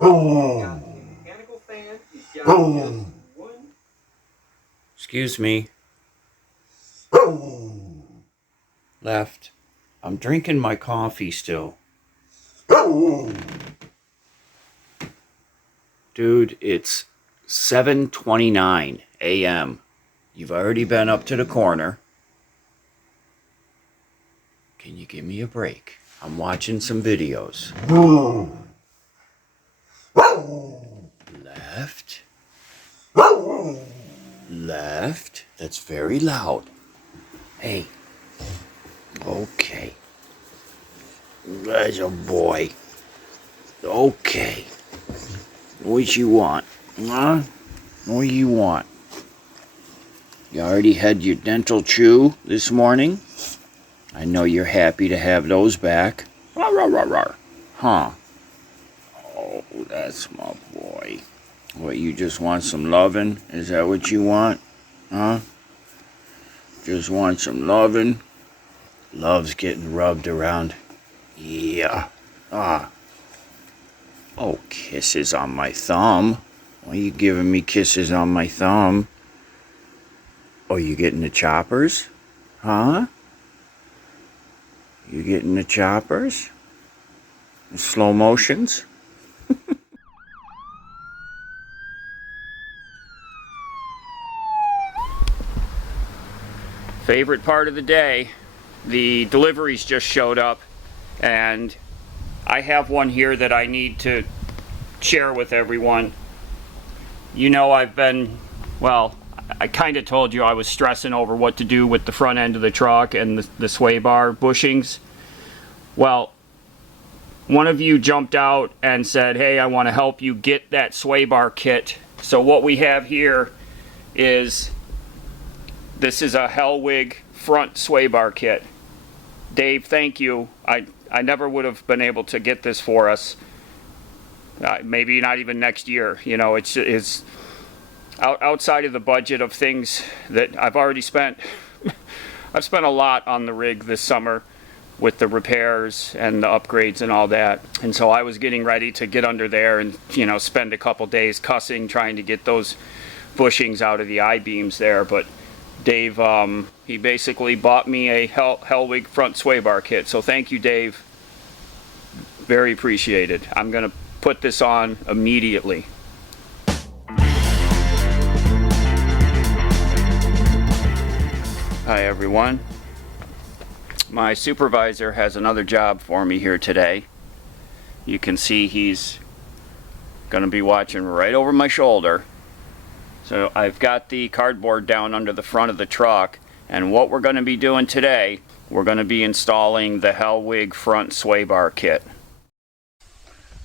Mechanical fan. He's got just one. Excuse me. Left. I'm drinking my coffee still. Dude, it's 7:29 a.m. You've already been up to the corner. Can you give me a break? I'm watching some videos. Left. Left. That's very loud. Hey. Okay. That's a boy. Okay. What you want? Huh? What do you want? You already had your dental chew this morning? I know you're happy to have those back. Rawr, rawr, rawr, rawr. Huh? Oh, that's my boy. What, you just want some loving? Is that what you want? Huh? Just want some loving? Love's getting rubbed around. Yeah. Ah. Oh, kisses on my thumb. Why are you giving me kisses on my thumb? Oh, you getting the choppers? Huh? You getting the choppers? The slow motions? Favorite part of the day. The deliveries just showed up, and I have one here that I need to share with everyone. You know, I've been, well, I kind of told you I was stressing over what to do with the front end of the truck and the sway bar bushings. Well, one of you jumped out and said, hey, I want to help you get that sway bar kit. So what we have here is, this is a Hellwig front sway bar kit. Dave, thank you. I never would have been able to get this for us. Maybe not even next year. You know, it's outside of the budget of things that I've already spent. I've spent a lot on the rig this summer with the repairs and the upgrades and all that. And so I was getting ready to get under there and, you know, spend a couple days cussing trying to get those bushings out of the I-beams there. But Dave, he basically bought me a Hellwig front sway bar kit. So thank you, Dave. Very appreciated. I'm going to put this on immediately. Hi, everyone. My supervisor has another job for me here today. You can see he's going to be watching right over my shoulder. So I've got the cardboard down under the front of the truck, and what we're going to be doing today, we're going to be installing the Hellwig front sway bar kit.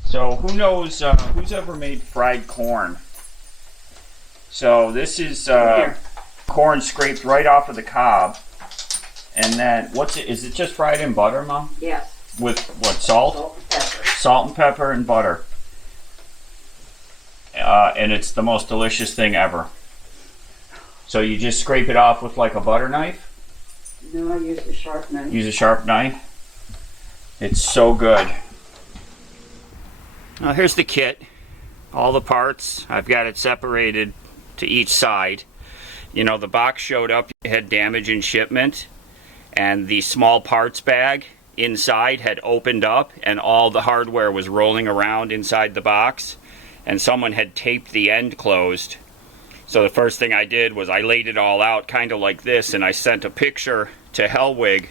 So who knows, who's ever made fried corn? So this is corn scraped right off of the cob, and then is it just fried in butter, Mom? Yes. With what, salt? Salt and pepper. Salt and pepper and butter. And it's the most delicious thing ever. So you just scrape it off with like a butter knife? No, I use a sharp knife. Use a sharp knife? It's so good. Now here's the kit. All the parts. I've got it separated to each side. You know, the box showed up, it had damage in shipment, and the small parts bag inside had opened up and all the hardware was rolling around inside the box, and someone had taped the end closed. So the first thing I did was I laid it all out kind of like this, and I sent a picture to Hellwig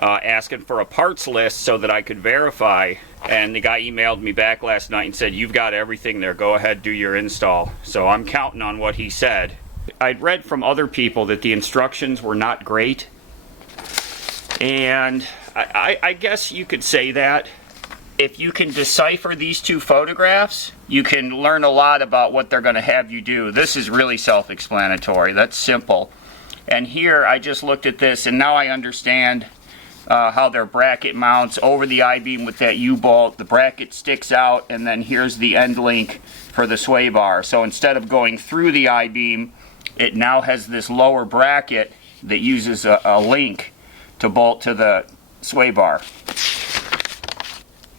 asking for a parts list so that I could verify, and the guy emailed me back last night and said, you've got everything there, go ahead, do your install. So I'm counting on what he said. I'd read from other people that the instructions were not great, and I guess you could say that. If you can decipher these two photographs, you can learn a lot about what they're going to have you do. This is really self-explanatory. That's simple. And here I just looked at this, and now I understand how their bracket mounts over the I-beam with that U-bolt. The bracket sticks out, and then here's the end link for the sway bar. So instead of going through the I-beam, it now has this lower bracket that uses a link to bolt to the sway bar.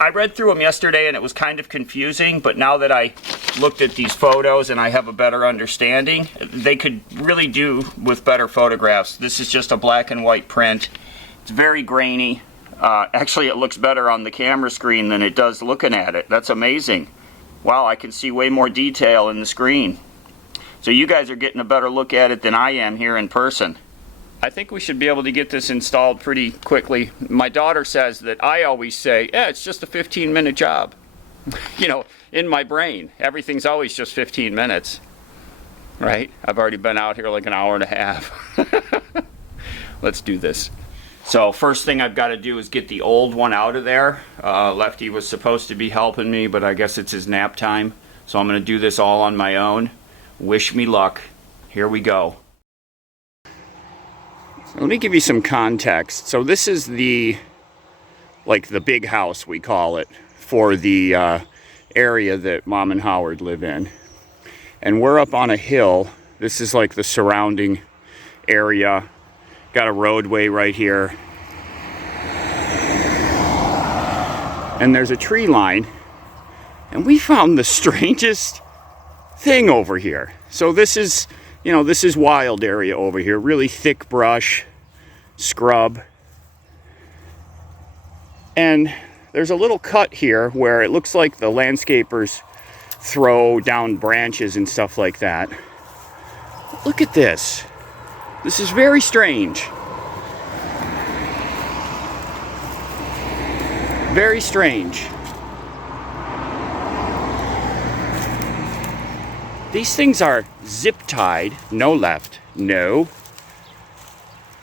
I read through them yesterday and it was kind of confusing, but now that I looked at these photos and I have a better understanding, they could really do with better photographs. This is just a black and white print. It's very grainy. Actually, it looks better on the camera screen than it does looking at it. That's amazing. Wow, I can see way more detail in the screen. So you guys are getting a better look at it than I am here in person. I think we should be able to get this installed pretty quickly. My daughter says that I always say, yeah, it's just a 15-minute job. You know, in my brain, everything's always just 15 minutes. Right? I've already been out here like an hour and a half. Let's do this. So first thing I've got to do is get the old one out of there. Lefty was supposed to be helping me, but I guess it's his nap time. So I'm going to do this all on my own. Wish me luck. Here we go. Let me give you some context. So this is the big house, we call it, for the area that Mom and Howard live in. And we're up on a hill. This is like the surrounding area. Got a roadway right here. And there's a tree line. And we found the strangest thing over here. So this is, you know, this is wild area over here. Really thick brush, scrub. And there's a little cut here where it looks like the landscapers throw down branches and stuff like that. Look at this. This is very strange. Very strange. These things are zip tied. No left. No.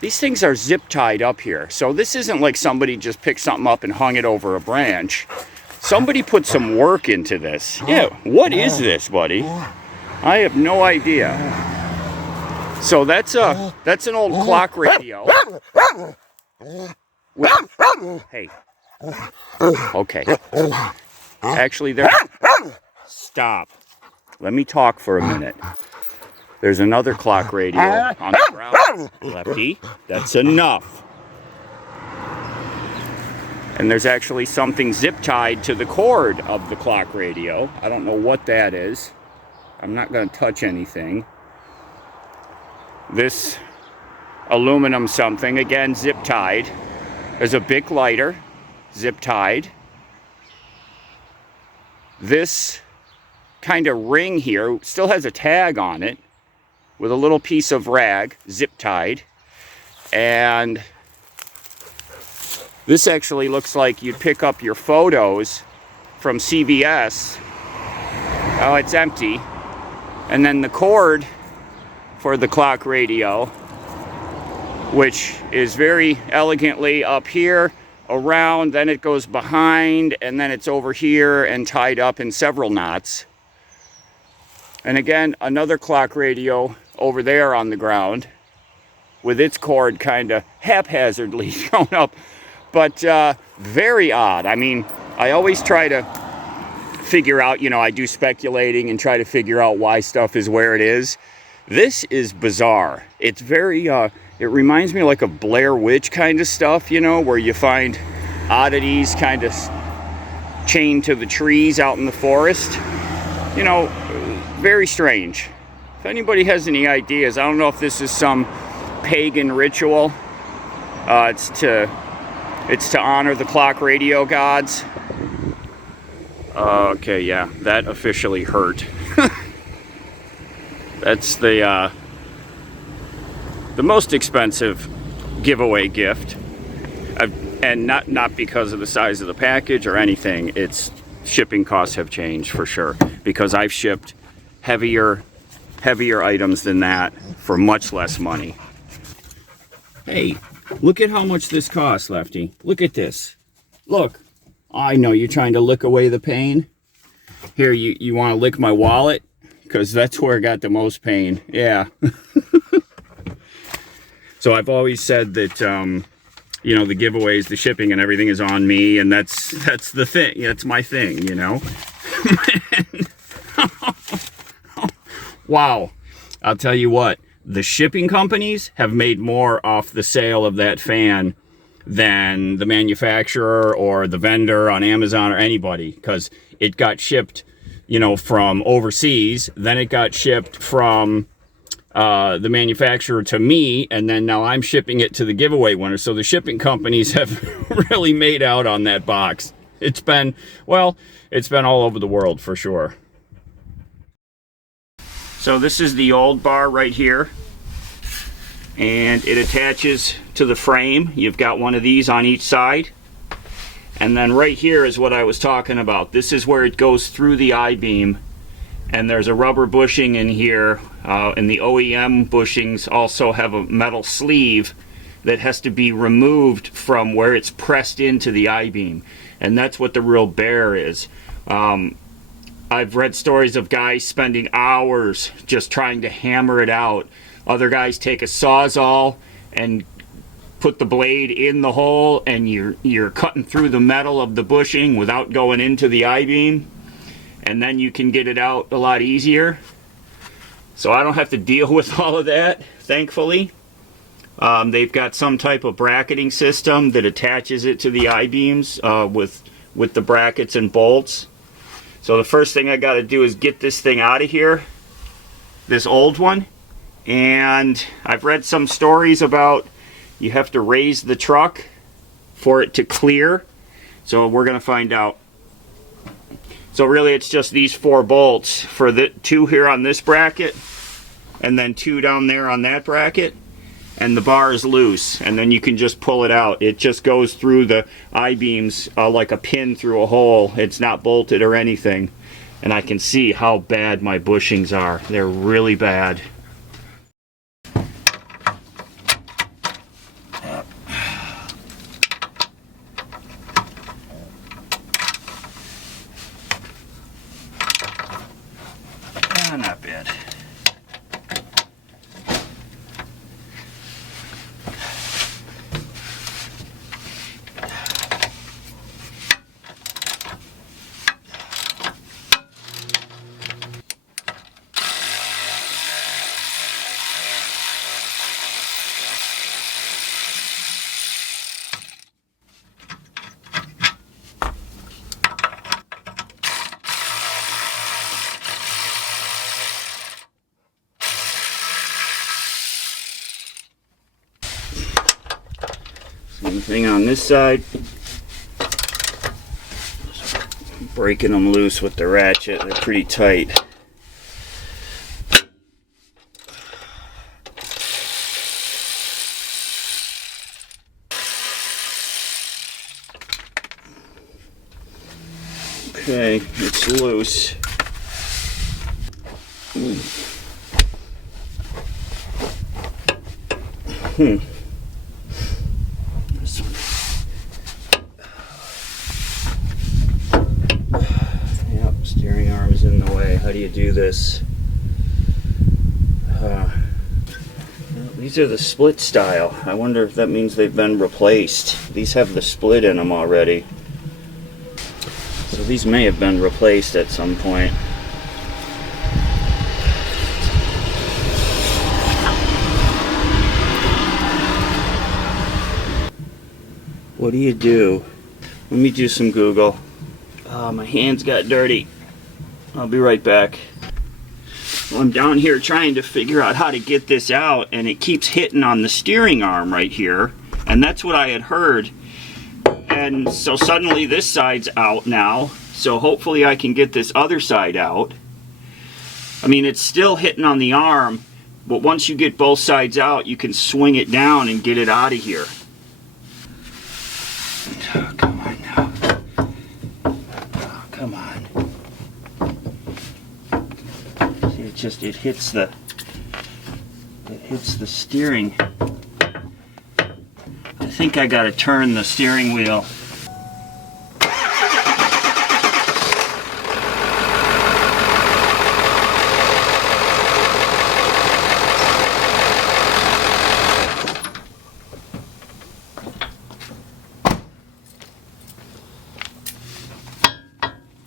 These things are zip tied up here. So this isn't like somebody just picked something up and hung it over a branch. Somebody put some work into this. Yeah, what is this, buddy? I have no idea. So that's an old clock radio. Hey. Okay. Actually, there. Stop. Let me talk for a minute. There's another clock radio on the ground. Lefty, that's enough. And there's actually something zip tied to the cord of the clock radio. I don't know what that is. I'm not going to touch anything. This aluminum something, again, zip tied. There's a Bic lighter, zip tied. This kind of ring here still has a tag on it with a little piece of rag, zip tied. And this actually looks like you'd pick up your photos from CVS. Oh, it's empty. And then the cord for the clock radio, which is very elegantly up here, around, then it goes behind, and then it's over here and tied up in several knots. And again, another clock radio over there on the ground with its cord kind of haphazardly thrown up, but very odd. I mean, I always try to figure out, you know, I do speculating and try to figure out why stuff is where it is. This is bizarre. It's very, it reminds me like of Blair Witch kind of stuff, you know, where you find oddities kind of chained to the trees out in the forest. You know, very strange. If anybody has any ideas, I don't know if this is some pagan ritual. It's to honor the clock radio gods. Okay, yeah, that officially hurt. That's the most expensive giveaway gift, and not because of the size of the package or anything. It's shipping costs have changed for sure, because I've shipped heavier items than that for much less money. Hey, look at how much this costs, Lefty. Look at this. Look. I know you're trying to lick away the pain. Here, you want to lick my wallet? Because that's where I got the most pain. Yeah. So I've always said that, you know, the giveaways, the shipping and everything is on me. And that's the thing. That's my thing, you know. Wow. I'll tell you what. The shipping companies have made more off the sale of that fan than the manufacturer or the vendor on Amazon or anybody, because it got shipped, you know, from overseas, then it got shipped from the manufacturer to me, and then now I'm shipping it to the giveaway winner. So the shipping companies have really made out on that box. It's been, well, it's been all over the world for sure. So this is the old bar right here, and it attaches to the frame. You've got one of these on each side, and then right here is what I was talking about. This is where it goes through the I-beam, and there's a rubber bushing in here, and the OEM bushings also have a metal sleeve that has to be removed from where it's pressed into the I-beam, and that's what the real bear is. I've read stories of guys spending hours just trying to hammer it out. Other guys take a Sawzall and put the blade in the hole, and you're cutting through the metal of the bushing without going into the I-beam, and then you can get it out a lot easier. So I don't have to deal with all of that, thankfully. They've got some type of bracketing system that attaches it to the I-beams with the brackets and bolts. So the first thing I got to do is get this thing out of here, this old one. And I've read some stories about you have to raise the truck for it to clear. So we're going to find out. So really it's just these 4 bolts, for the 2 here on this bracket, and then 2 down there on that bracket. And the bar is loose, and then you can just pull it out. It just goes through the I-beams like a pin through a hole. It's not bolted or anything. And I can see how bad my bushings are. They're really bad. Not bad. Same thing on this side. Breaking them loose with the ratchet. They're pretty tight. Okay, it's loose. This one. Yep, steering arm is in the way. How do you do this? These are the split style. I wonder if that means they've been replaced. These have the split in them already. So these may have been replaced at some point. What do you do? Let me do some Google. Oh, my hands got dirty. I'll be right back. Well, I'm down here trying to figure out how to get this out, and it keeps hitting on the steering arm right here, and that's what I had heard. And so suddenly this side's out now, so hopefully I can get this other side out. I mean, it's still hitting on the arm, but once you get both sides out, you can swing it down and get it out of here. Oh, come on now. Oh, come on. See, it hits the steering. I think I gotta turn the steering wheel.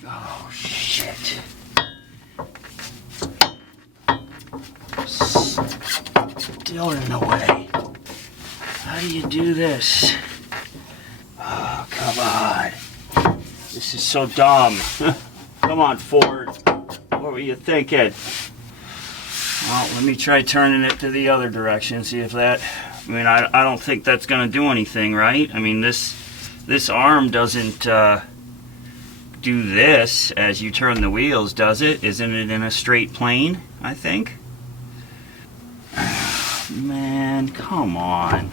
Oh, shit. Still in the way. How do you do this? come on. This is so dumb. Come on, Ford. What were you thinking? Well, let me try turning it to the other direction, see if that... I mean, I don't think that's going to do anything, right? I mean, this arm doesn't do this as you turn the wheels, does it? Isn't it in a straight plane, I think? Man, come on.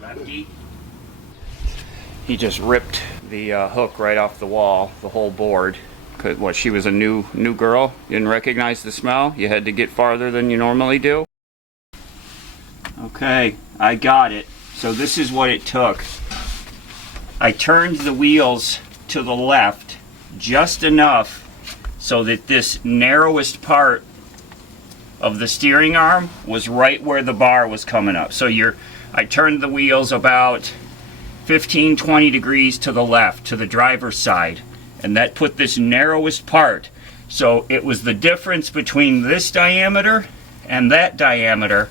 Lefty. He just ripped the hook right off the wall, the whole board. What, she was a new girl? You didn't recognize the smell? You had to get farther than you normally do? Okay, I got it. So this is what it took. I turned the wheels to the left just enough so that this narrowest part of the steering arm was right where the bar was coming up. So I turned the wheels about 15-20 degrees to the left, to the driver's side, and that put this narrowest part. So it was the difference between this diameter and that diameter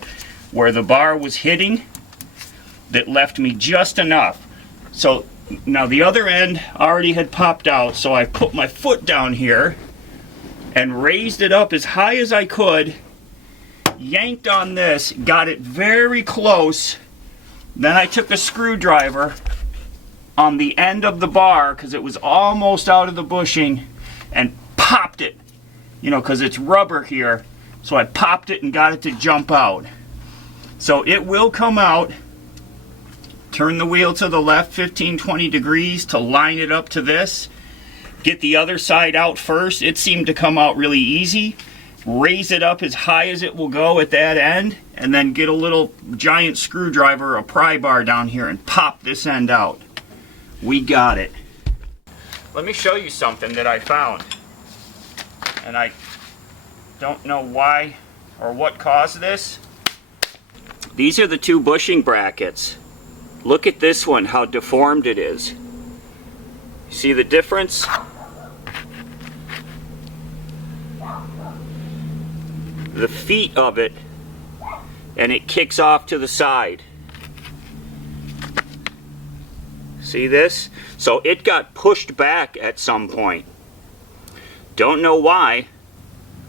where the bar was hitting that left me just enough. So now the other end already had popped out, so I put my foot down here and raised it up as high as I could, yanked on this, got it very close. Then I took a screwdriver on the end of the bar, because it was almost out of the bushing, and popped it, you know, because it's rubber here. So I popped it and got it to jump out. So it will come out. Turn the wheel to the left 15-20 degrees to line it up to this. Get the other side out first. It seemed to come out really easy. Raise it up as high as it will go at that end, and then get a little giant screwdriver, a pry bar down here, and pop this end out. We got it. Let me show you something that I found. And I don't know why or what caused this. These are the two bushing brackets. Look at this one, how deformed it is. See the difference? The feet of it, and it kicks off to the side. See this? So it got pushed back at some point. Don't know why.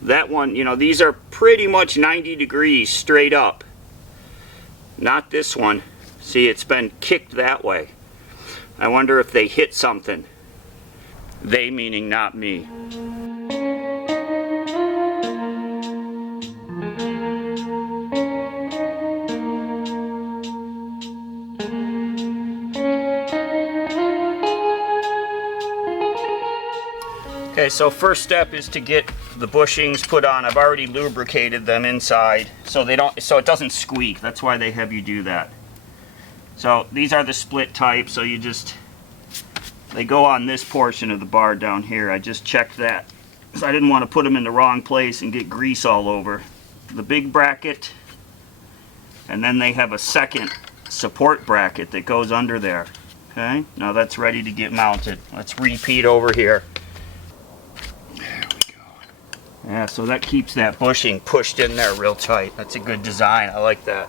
That one, you know, these are pretty much 90 degrees straight up. Not this one. See, it's been kicked that way. I wonder if they hit something. They meaning not me. Okay, so first step is to get the bushings put on. I've already lubricated them inside so it doesn't squeak. That's why they have you do that. So these are the split type, so they go on this portion of the bar down here. I just checked that because I didn't want to put them in the wrong place and get grease all over. The big bracket, and then they have a second support bracket that goes under there. Okay, now that's ready to get mounted. Let's repeat over here. Yeah, so that keeps that bushing pushed in there real tight. That's a good design. I like that.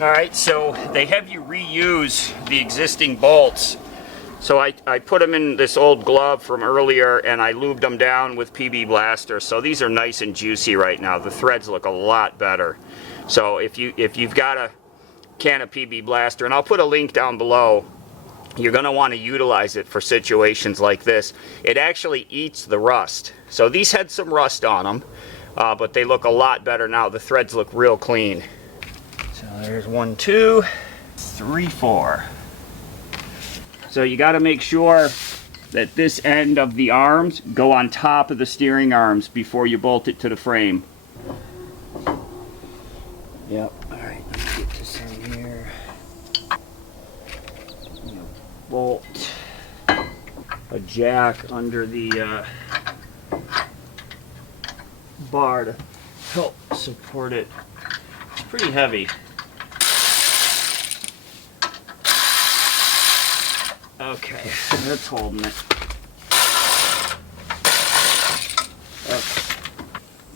Alright, so they have you reuse the existing bolts. So I put them in this old glove from earlier, and I lubed them down with PB Blaster. So these are nice and juicy right now. The threads look a lot better. So if you've got a can of PB Blaster, and I'll put a link down below, you're going to want to utilize it for situations like this. It actually eats the rust. So these had some rust on them, but they look a lot better now. The threads look real clean. So there's 1, 2, 3, 4. So you got to make sure that this end of the arms go on top of the steering arms before you bolt it to the frame. Yep. All right, let me get this in here. Bolt a jack under the bar to help support it. It's pretty heavy. Okay, that's holding it.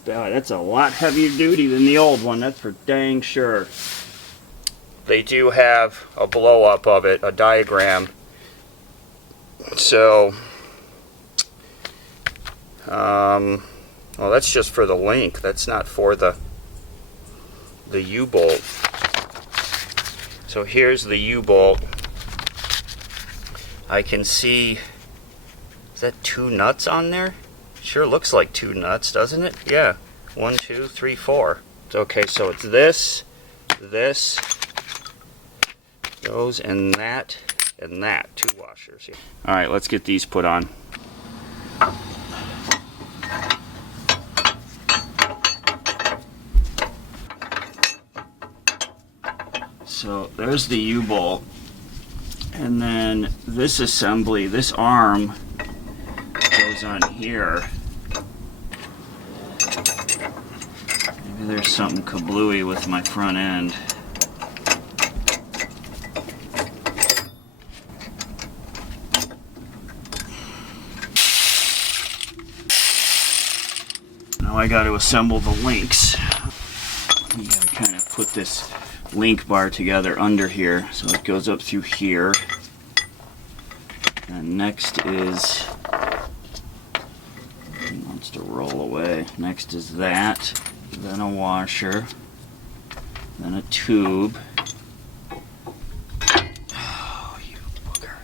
That's a lot heavier duty than the old one, that's for dang sure. They do have a blow up of it, a diagram. So, well, that's just for the link. That's not for the U-bolt. So here's the U-bolt. I can see, is that 2 nuts on there? Sure looks like 2 nuts, doesn't it? Yeah, 1, 2, 3, 4. Okay, so it's this, those, and that, 2 washers. All right, let's get these put on. So there's the U-bolt, and then this assembly, this arm goes on here. Maybe there's something kablooey with my front end. Now I got to assemble the links. You got to kind of put this link bar together under here, so it goes up through here. And next is, it wants to roll away. Next is that, then a washer, then a tube. Oh, you booger.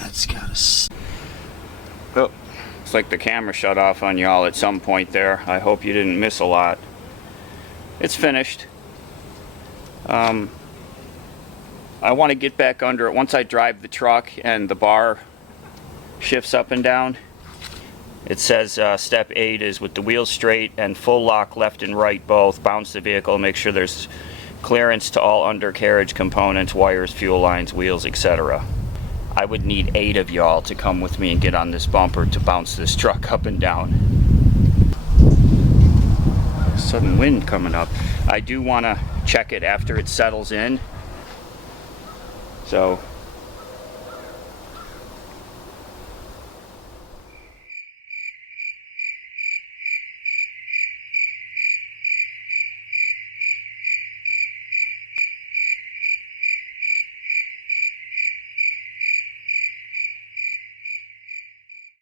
That's gotta. Oh, looks like the camera shut off on y'all at some point there. I hope you didn't miss a lot. It's finished. I want to get back under it once I drive the truck and the bar shifts up and down. It says step 8 is with the wheels straight and full lock left and right both. Bounce the vehicle, make sure there's clearance to all undercarriage components, wires, fuel lines, wheels, etc. I would need 8 of y'all to come with me and get on this bumper to bounce this truck up and down. Sudden wind coming up. I do want to check it after it settles in. So